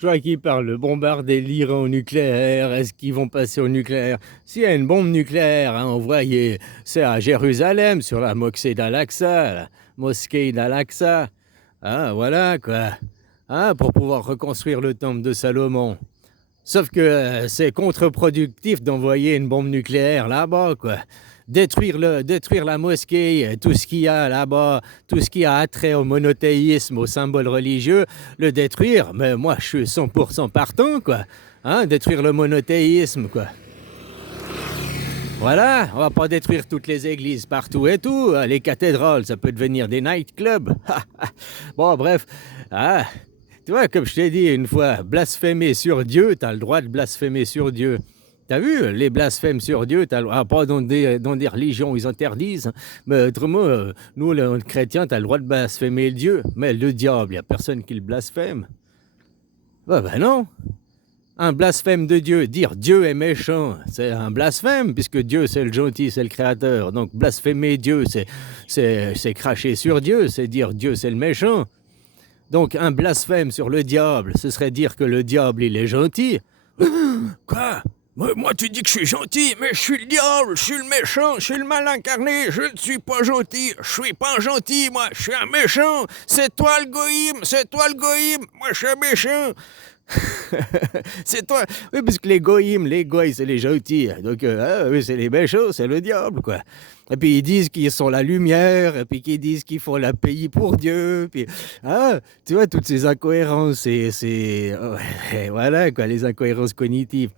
Je vois qu'ils parlent de bombarder l'Iran au nucléaire. Est-ce qu'ils vont passer au nucléaire? S'il y a une bombe nucléaire envoyée, c'est à Jérusalem, sur la mosquée d'Al-Aqsa, la mosquée d'Al-Aqsa. Voilà quoi. Pour pouvoir reconstruire le temple de Salomon. Sauf que c'est contre-productif d'envoyer une bombe nucléaire là-bas, quoi. Détruire la mosquée, tout ce qu'il y a là-bas, tout ce qui a attrait au monothéisme, aux symboles religieux, le détruire, mais moi je suis 100% partant, quoi. Détruire le monothéisme, quoi. Voilà, on va pas détruire toutes les églises partout et tout. Les cathédrales, ça peut devenir des nightclubs. Bon, bref. Tu vois, comme je t'ai dit une fois, blasphémer sur Dieu, t'as le droit de blasphémer sur Dieu. T'as vu, les blasphèmes sur Dieu, t'as le droit, pas dans des religions, ils interdisent. Mais autrement, nous, les chrétiens, t'as le droit de blasphémer Dieu. Mais le diable, il n'y a personne qui le blasphème. Ben non. Un blasphème de Dieu, dire Dieu est méchant, c'est un blasphème, puisque Dieu c'est le gentil, c'est le créateur. Donc blasphémer Dieu, c'est cracher sur Dieu, c'est dire Dieu c'est le méchant. Donc un blasphème sur le diable, ce serait dire que le diable il est gentil. Quoi? Moi tu dis que je suis gentil, mais je suis le diable, je suis le méchant, je suis le mal incarné, je ne suis pas gentil, je suis pas gentil, moi, je suis un méchant. C'est toi le goïm, moi je suis un méchant. C'est toi. Oui, parce que les goïs, c'est les gentils. Donc, oui, c'est les méchants, c'est le diable, quoi. Et puis, ils disent qu'ils sont la lumière, et puis qu'ils disent qu'ils font la pays pour Dieu. Puis, tu vois, toutes ces incohérences, voilà, quoi, les incohérences cognitives.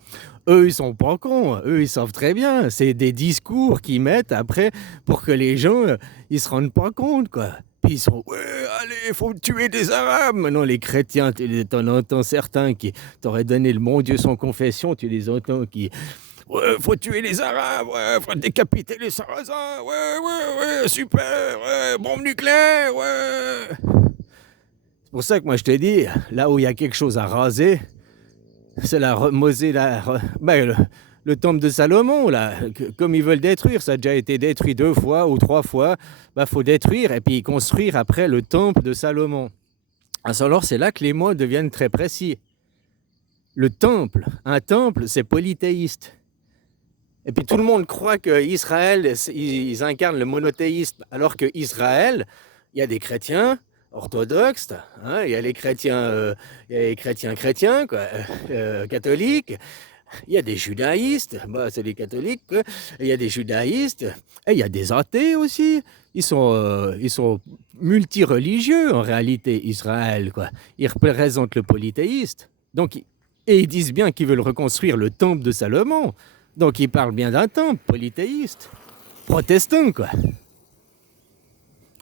Eux, ils sont pas cons. Eux, ils savent très bien. C'est des discours qu'ils mettent après pour que les gens, ils se rendent pas compte, quoi. Puis ils sont, ouais, allez, faut tuer des Arabes. Maintenant, les chrétiens, t'en entends certains qui t'auraient donné le bon Dieu sans confession, tu les entends qui, ouais, faut tuer les Arabes, ouais, faut décapiter les Sarrasins, ouais, super, ouais, bombe nucléaire, ouais. C'est pour ça que moi je te dis, là où il y a quelque chose à raser, c'est le temple de Salomon, là, comme ils veulent détruire, ça a déjà été détruit 2 fois ou 3 fois, faut détruire et puis construire après le temple de Salomon. Alors c'est là que les mots deviennent très précis. Un temple, c'est polythéiste. Et puis tout le monde croit qu'Israël, ils incarnent le monothéisme, alors qu'Israël, il y a des chrétiens orthodoxes, il y a les chrétiens, chrétiens, quoi, catholiques. Il y a des judaïstes, c'est les catholiques, quoi. Il y a des judaïstes, et il y a des athées aussi. Ils sont multireligieux en réalité, Israël, quoi. Ils représentent le polythéiste. Donc, et ils disent bien qu'ils veulent reconstruire le temple de Salomon. Donc ils parlent bien d'un temple polythéiste, protestant, quoi.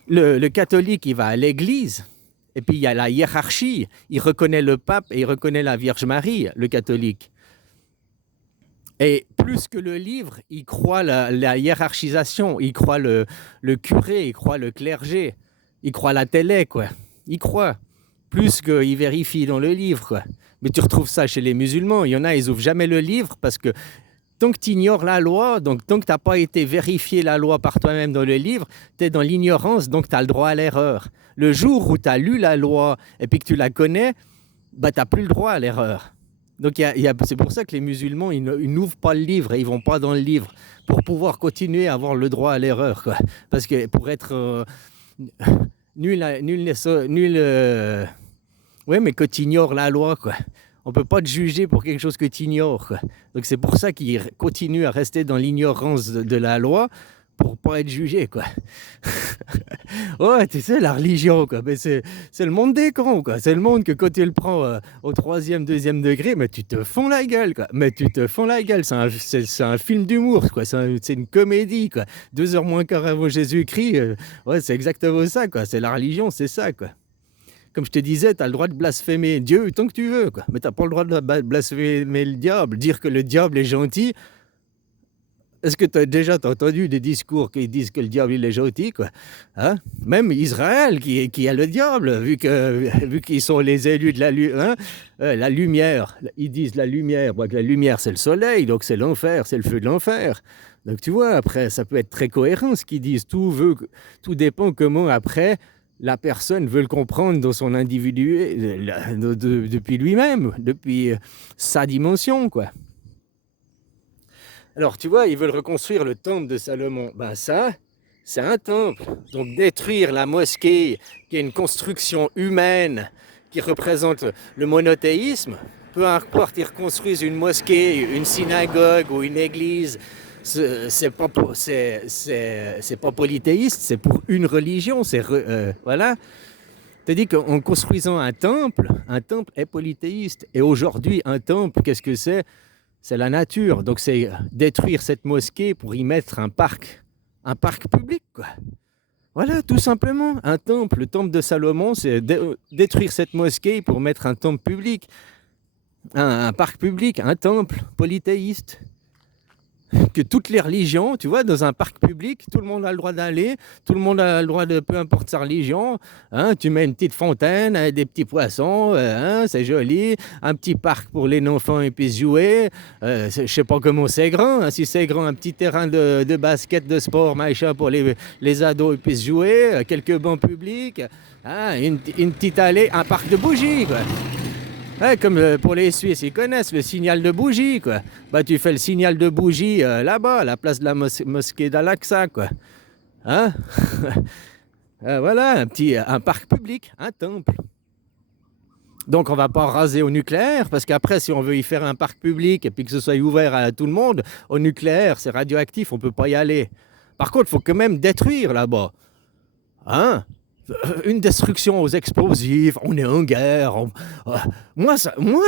Le catholique, il va à l'église, et puis il y a la hiérarchie. Il reconnaît le pape et il reconnaît la Vierge Marie, le catholique. Et plus que le livre, il croit la hiérarchisation, il croit le curé, il croit le clergé, il croit la télé, quoi. Il croit, plus qu'il vérifie dans le livre, quoi. Mais tu retrouves ça chez les musulmans. Il y en a, ils n'ouvrent jamais le livre parce que tant que tu ignores la loi, donc tant que tu n'as pas été vérifier la loi par toi-même dans le livre, tu es dans l'ignorance, donc tu as le droit à l'erreur. Le jour où tu as lu la loi et puis que tu la connais, tu n'as plus le droit à l'erreur. Donc c'est pour ça que les musulmans, ils n'ouvrent pas le livre et ils ne vont pas dans le livre pour pouvoir continuer à avoir le droit à l'erreur, quoi. Parce que pour être ouais, mais que tu ignores la loi, quoi. On ne peut pas te juger pour quelque chose que tu ignores, quoi. Donc c'est pour ça qu'ils continuent à rester dans l'ignorance de la loi pour pas être jugé, quoi. Ouais, tu sais, la religion, quoi. Mais c'est le monde des cons, quoi. C'est le monde que quand tu le prends au 3e, 2e degré, mais tu te fonds la gueule, quoi. Mais tu te fonds la gueule. C'est un film d'humour, quoi. C'est une comédie, quoi. 2 heures moins quart avant Jésus-Christ. Ouais, c'est exactement ça, quoi. C'est la religion, c'est ça, quoi. Comme je te disais, tu as le droit de blasphémer Dieu tant que tu veux, quoi. Mais tu n'as pas le droit de blasphémer le diable. Dire que le diable est gentil. Est-ce que tu as déjà entendu des discours qui disent que le diable il est gentil, quoi? Même Israël qui a le diable, vu qu'ils sont les élus de la lumière. Ils disent la lumière. Que la lumière, c'est le soleil, donc c'est l'enfer, c'est le feu de l'enfer. Donc tu vois, après, ça peut être très cohérent ce qu'ils disent. Tout dépend comment après la personne veut le comprendre dans son individu, depuis lui-même, depuis sa dimension, quoi. Alors, tu vois, ils veulent reconstruire le temple de Salomon. Ben ça, c'est un temple. Donc détruire la mosquée, qui est une construction humaine, qui représente le monothéisme, peu importe ils reconstruisent une mosquée, une synagogue ou une église, c'est pas polythéiste, c'est pour une religion, voilà. C'est-à-dire qu'en construisant un temple est polythéiste. Et aujourd'hui, un temple, qu'est-ce que c'est? C'est la nature. Donc c'est détruire cette mosquée pour y mettre un parc public, quoi. Voilà, tout simplement, un temple. Le temple de Salomon, c'est détruire cette mosquée pour mettre un temple public, un parc public, un temple polythéiste. Que toutes les religions, tu vois, dans un parc public, tout le monde a le droit d'aller, tout le monde a le droit de, peu importe sa religion, hein, tu mets une petite fontaine avec des petits poissons, hein, c'est joli, un petit parc pour les enfants ils puissent jouer, je sais pas comment c'est grand, hein, si c'est grand, un petit terrain de basket, de sport, machin, pour les ados ils puissent jouer, quelques bancs publics, hein, une petite allée, un parc de bougies, quoi. Ouais, comme pour les Suisses, ils connaissent le signal de bougie, quoi. Bah, tu fais le signal de bougie là-bas, à la place de la mosquée d'Al-Aqsa, quoi. Hein? Voilà, un parc public, un temple. Donc, on va pas raser au nucléaire, parce qu'après, si on veut y faire un parc public et puis que ce soit ouvert à tout le monde, au nucléaire, c'est radioactif, on peut pas y aller. Par contre, il faut quand même détruire là-bas. Hein? Une destruction aux explosifs, on est en guerre. Moi,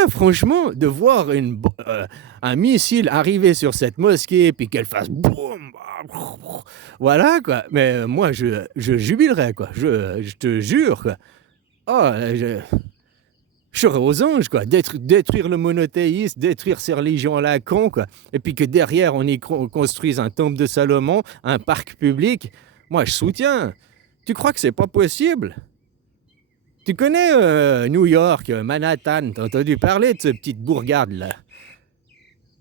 franchement, de voir un missile arriver sur cette mosquée puis qu'elle fasse boum, voilà quoi. Mais moi, je jubilerais quoi. Je te jure quoi. Oh, je serais aux anges quoi. Détruire le monothéisme, détruire ces religions à la con quoi. Et puis que derrière on y construise un temple de Salomon, un parc public. Moi, je soutiens. Tu crois que c'est pas possible? Tu connais New York, Manhattan, t'as entendu parler de cette petite bourgade là?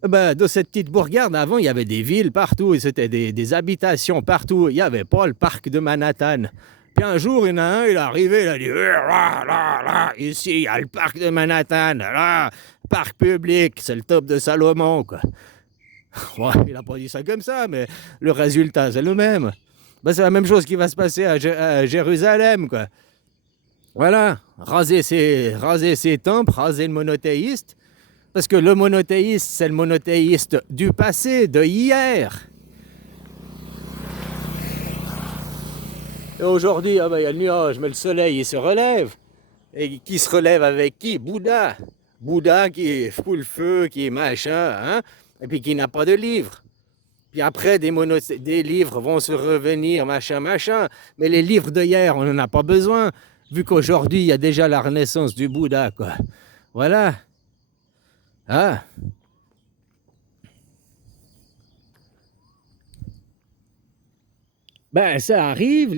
Ben, dans cette petite bourgade, avant, il y avait des villes partout, et c'était des habitations partout. Il n'y avait pas le parc de Manhattan. Puis un jour, il y en a un, il est arrivé, il a dit là, ici, il y a le parc de Manhattan, là, parc public, c'est le top de Salomon, quoi. Ouais, il n'a pas dit ça comme ça, mais le résultat, c'est le même. Ben, c'est la même chose qui va se passer à Jérusalem, quoi. Voilà, raser ses temples, raser le monothéiste, parce que le monothéiste, c'est le monothéiste du passé, de hier. Et aujourd'hui, il y a le nuage, mais le soleil, il se relève. Et qui se relève avec qui? Bouddha. Bouddha qui fout le feu, qui est machin, hein, et puis qui n'a pas de livre. Puis après, des livres vont se revenir, machin. Mais les livres d'hier, on n'en a pas besoin, vu qu'aujourd'hui, il y a déjà la renaissance du Bouddha, quoi. Voilà. Ah. Ben, ça arrive,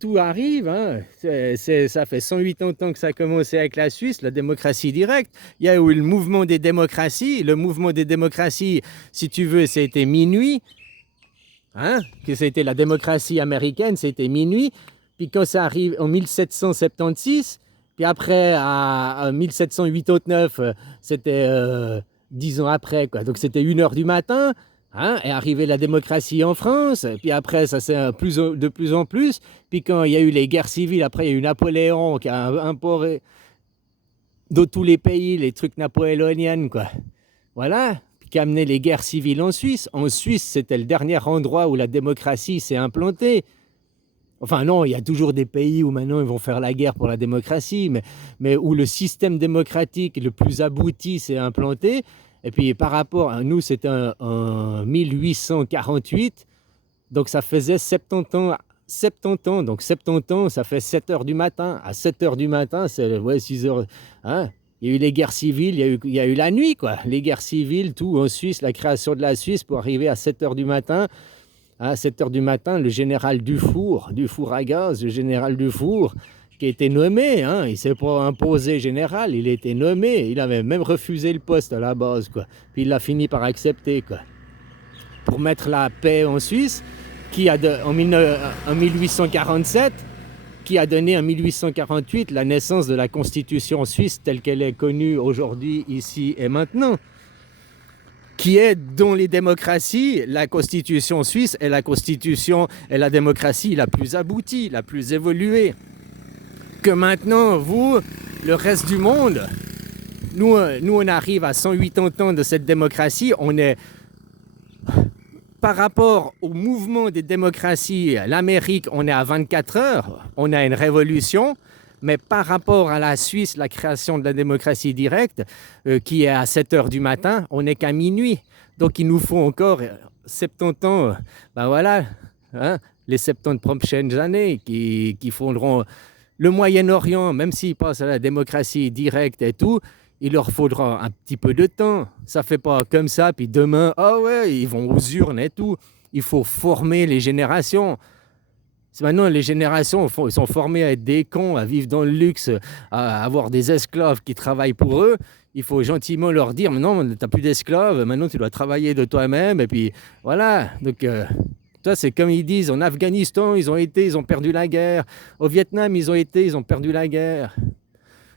tout arrive. Hein. Ça fait 108 ans que ça a commencé avec la Suisse, la démocratie directe. Il y a eu le mouvement des démocraties. Le mouvement des démocraties, si tu veux, c'était minuit. Hein? Que c'était la démocratie américaine, c'était minuit. Puis quand ça arrive en 1776, puis après, en 1789, c'était 10 ans après, quoi. Donc c'était 1h du matin. Hein, est arrivée la démocratie en France, puis après ça c'est de plus en plus, puis quand il y a eu les guerres civiles, après il y a eu Napoléon qui a importé dans tous les pays les trucs napoléoniens, quoi. Voilà, puis qui a amené les guerres civiles en Suisse. En Suisse, c'était le dernier endroit où la démocratie s'est implantée. Enfin non, il y a toujours des pays où maintenant ils vont faire la guerre pour la démocratie, mais où le système démocratique le plus abouti s'est implanté. Et puis par rapport à nous, c'était en 1848, donc ça faisait 70 ans. 70 ans, donc 70 ans, ça fait 7h du matin. À 7h du matin, c'est 6h. Hein, il y a eu les guerres civiles, il y a eu la nuit, quoi. Les guerres civiles, tout en Suisse, la création de la Suisse pour arriver à 7h du matin. À 7h du matin, le général Dufour à gaz, le général Dufour, qui a été nommé, hein, il ne s'est pas imposé général, il a été nommé, il avait même refusé le poste à la base, quoi. Puis il a fini par accepter, quoi. Pour mettre la paix en Suisse, qui en 1847, qui a donné en 1848 la naissance de la Constitution suisse telle qu'elle est connue aujourd'hui, ici et maintenant, qui est dans les démocraties, la Constitution suisse est la Constitution et la démocratie la plus aboutie, la plus évoluée. Que maintenant, vous, le reste du monde, nous on arrive à 180 ans de cette démocratie, on est, par rapport au mouvement des démocraties, l'Amérique, on est à 24 heures, on a une révolution, mais par rapport à la Suisse, la création de la démocratie directe, qui est à 7 heures du matin, on n'est qu'à minuit. Donc il nous faut encore 70 ans, ben voilà, hein, les 70 prochaines années qui fonderont le Moyen-Orient, même s'ils passent à la démocratie directe et tout, il leur faudra un petit peu de temps. Ça ne fait pas comme ça, puis demain, ah ouais, ils vont aux urnes et tout. Il faut former les générations. Maintenant, les générations ils sont formés à être des cons, à vivre dans le luxe, à avoir des esclaves qui travaillent pour eux. Il faut gentiment leur dire, non, tu n'as plus d'esclaves, maintenant tu dois travailler de toi-même. Et puis voilà, donc toi, c'est comme ils disent, en Afghanistan, ils ont perdu la guerre. Au Vietnam, ils ont perdu la guerre.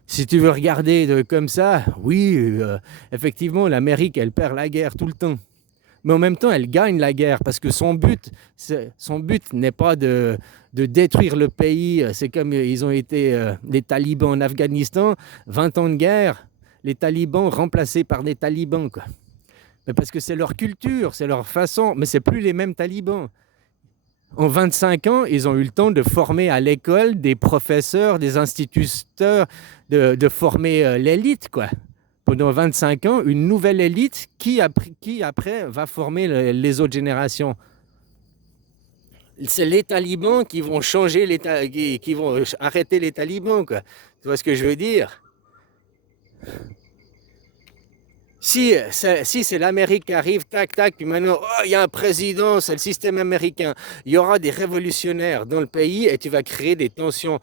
Si tu veux regarder comme ça, oui, effectivement, l'Amérique, elle perd la guerre tout le temps. Mais en même temps, elle gagne la guerre parce que son but n'est pas de détruire le pays. C'est comme ils ont été les talibans en Afghanistan, 20 ans de guerre, les talibans remplacés par des talibans, quoi. Mais parce que c'est leur culture, c'est leur façon, mais c'est plus les mêmes talibans. En 25 ans, ils ont eu le temps de former à l'école des professeurs, des instituteurs, de former l'élite, quoi. Pendant 25 ans, une nouvelle élite qui après va former les autres générations. C'est les talibans qui vont changer, qui vont arrêter les talibans, quoi. Tu vois ce que je veux dire? Si c'est l'Amérique qui arrive, tac, tac, puis maintenant, oh, il y a un président, c'est le système américain. Il y aura des révolutionnaires dans le pays et tu vas créer des tensions.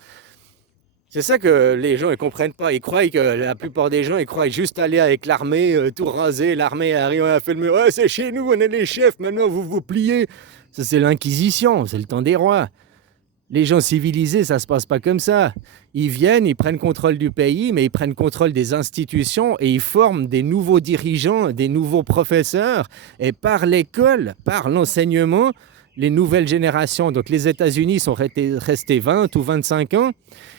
C'est ça que les gens ne comprennent pas. Ils croient que la plupart des gens, ils croient juste aller avec l'armée, tout raser, l'armée arrive à faire le mur. Ouais, c'est chez nous, on est les chefs, maintenant vous vous pliez. Ça, c'est l'Inquisition, c'est le temps des rois. Les gens civilisés, ça ne se passe pas comme ça. Ils viennent, ils prennent contrôle du pays, mais ils prennent contrôle des institutions et ils forment des nouveaux dirigeants, des nouveaux professeurs. Et par l'école, par l'enseignement, les nouvelles générations, donc les États-Unis sont restés 20 ou 25 ans,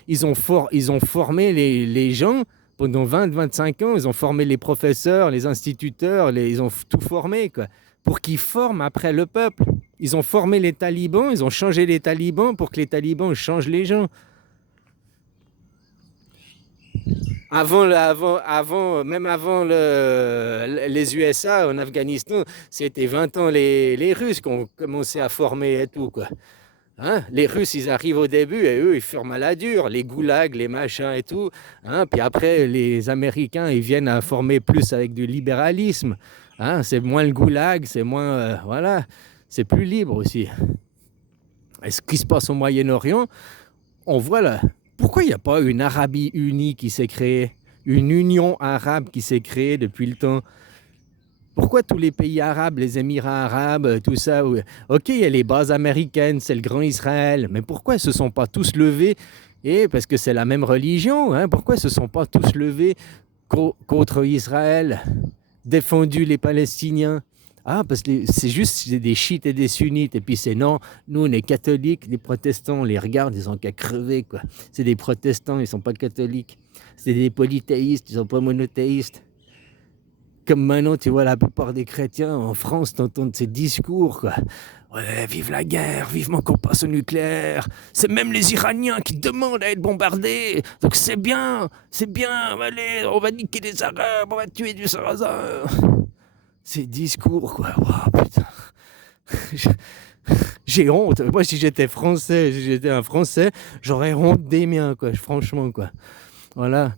ils ont formé les gens pendant 20-25 ans, ils ont formé les professeurs, les instituteurs, ils ont tout formé, quoi, pour qu'ils forment après le peuple. Ils ont formé les talibans, ils ont changé les talibans pour que les talibans changent les gens. Même avant les USA en Afghanistan, c'était 20 ans les Russes qui ont commencé à former et tout, quoi. Hein? Les Russes, ils arrivent au début et eux, ils forment à la dure, les goulags, les machins et tout. Hein? Puis après, les Américains, ils viennent à former plus avec du libéralisme. Hein? C'est moins le goulag, c'est moins... voilà, c'est plus libre aussi. Et ce qui se passe au Moyen-Orient, on voit là... Pourquoi il n'y a pas une Arabie unie qui s'est créée? Une union arabe qui s'est créée depuis le temps? Pourquoi tous les pays arabes, les Émirats arabes, tout ça? Ok, il y a les bases américaines, c'est le grand Israël, mais pourquoi ils ne se sont pas tous levés? Et parce que c'est la même religion, hein, pourquoi ils ne se sont pas tous levés contre Israël, défendu les Palestiniens? Ah, parce que c'est juste des chiites et des sunnites, et puis c'est non, nous on est catholiques, les protestants, on les regarde, ils ont qu'à crever, quoi. C'est des protestants, ils ne sont pas catholiques. C'est des polythéistes, ils ne sont pas monothéistes. Comme maintenant, tu vois, la plupart des chrétiens en France t'entendent ces discours, quoi. Ouais, vive la guerre, vivement qu'on passe au nucléaire. C'est même les Iraniens qui demandent à être bombardés. Donc c'est bien, allez, on va niquer les Arabes, on va tuer du Sarrasin. Ces discours, quoi. Wow, putain. J'ai honte. Moi, si j'étais un Français, j'aurais honte des miens, quoi. Franchement, quoi. Voilà.